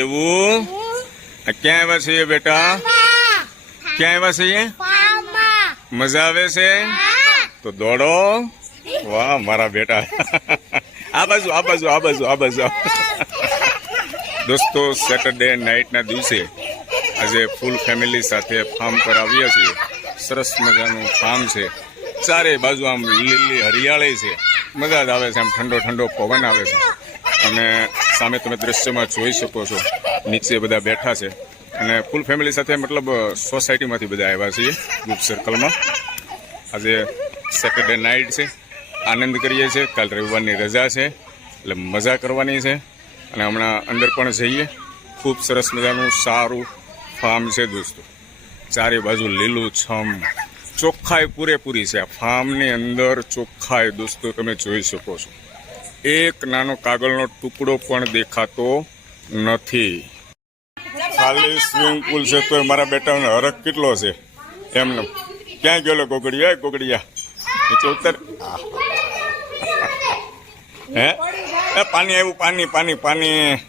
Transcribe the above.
એવું ક્યાં આવ્યા છે બેટા? ક્યાં આવ્યા છે? મજા આવે છે તો દોડો. વાહ મારા બેટા. આ બાજુ આ બાજુ આ બાજુ આ બાજુ. દોસ્તો સેટરડે નાઇટના દિવસે આજે ફૂલ ફેમિલી સાથે ફાર્મ પર આવ્યા છીએ. સરસ મજાનું ફાર્મ છે, ચારે બાજુ આમ લીલી હરિયાળી છે, મજા જ આવે છે. આમ ઠંડો ઠંડો પવન આવે છે અને સામે તમે દ્રશ્યમાં જોઈ શકો છો નીચે બધા બેઠા છે અને ફૂલ ફેમિલી સાથે મતલબ સોસાયટીમાંથી બધા આવ્યા છીએ ગ્રુપ સર્કલમાં. આજે સેટરડે નાઇટ છે, આનંદ કરીએ છીએ. કાલ રવિવારની રજા છે એટલે મજા કરવાની છે અને હમણાં અંદર પણ જઈએ. ખૂબ સરસ મજાનું સારું ફાર્મ છે દોસ્તો, ચારે બાજુ લીલું છમ, ચોખ્ખાઈ પૂરેપૂરી છે. આ ફાર્મની અંદર ચોખ્ખાઈ દોસ્તો તમે જોઈ શકો છો, એક નાનો કાગળનો ટુકડો પણ દેખાતો નથી. ખાલી સ્વિમિંગ પુલ છે તો મારા બેટાનો હરખ કેટલો છે એમને. ક્યાં ગયેલો ગોગડિયા? ગોગડિયા નીચે ઉતર. હે પાણી આવ્યું, પાણી પાણી પાણી.